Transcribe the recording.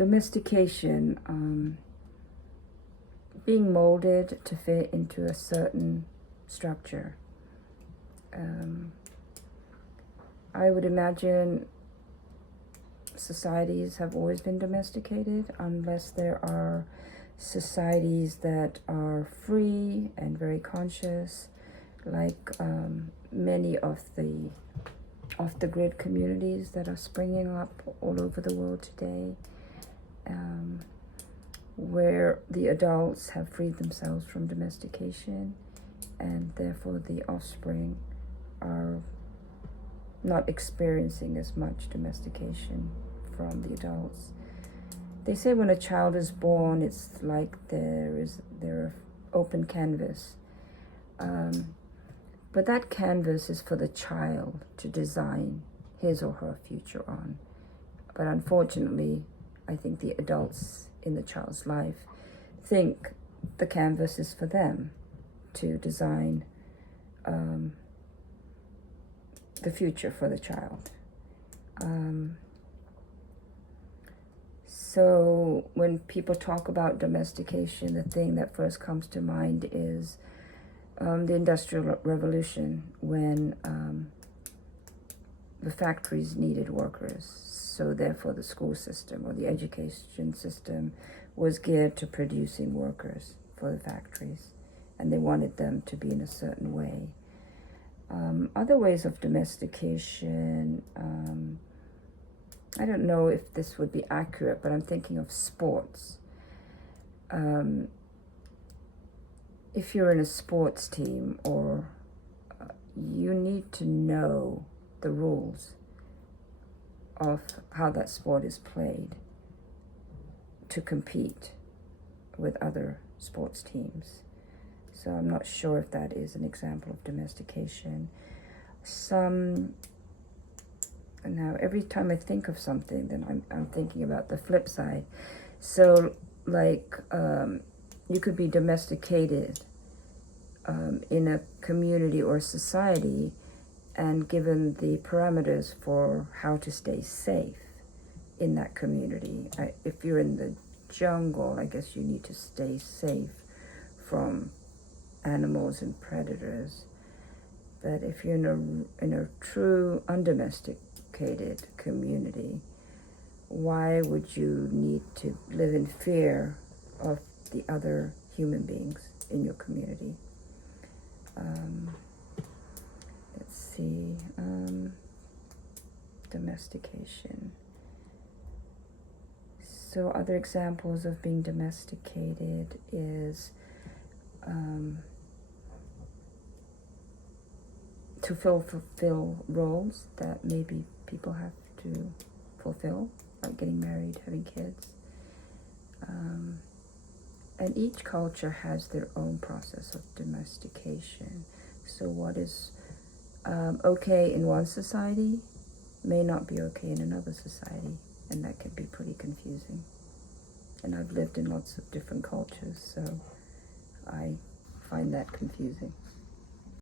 domestication, being molded to fit into a certain structure. I would imagine societies have always been domesticated, unless there are societies that are free and very conscious, like many of the off-the-grid communities that are springing up all over the world today, where the adults have freed themselves from domestication, and therefore the offspring are not experiencing as much domestication from the adults. They say when a child is born, it's like they're open canvas. But that canvas is for the child to design his or her future on. But unfortunately, I think the adults in the child's life think the canvas is for them to design the future for the child. So when people talk about domestication, the thing that first comes to mind is the Industrial Revolution, when the factories needed workers. So therefore the school system or the education system was geared to producing workers for the factories, and they wanted them to be in a certain way. Other ways of domestication, I don't know if this would be accurate, but I'm thinking of sports. If you're in a sports team, or you need to know the rules of how that sport is played to compete with other sports teams. So I'm not sure if that is an example of domestication. Now every time I think of something, then I'm thinking about the flip side. So like you could be domesticated in a community or society and given the parameters for how to stay safe in that community. If you're in the jungle, I guess you need to stay safe from animals and predators. But if you're in a true undomesticated community, why would you need to live in fear of the other human beings in your community? Let's see, domestication. So other examples of being domesticated is to fulfill roles that maybe people have to fulfill, like getting married, having kids. And each culture has their own process of domestication. So what is okay in one society may not be okay in another society, and that can be pretty confusing. And I've lived in lots of different cultures, so I find that confusing.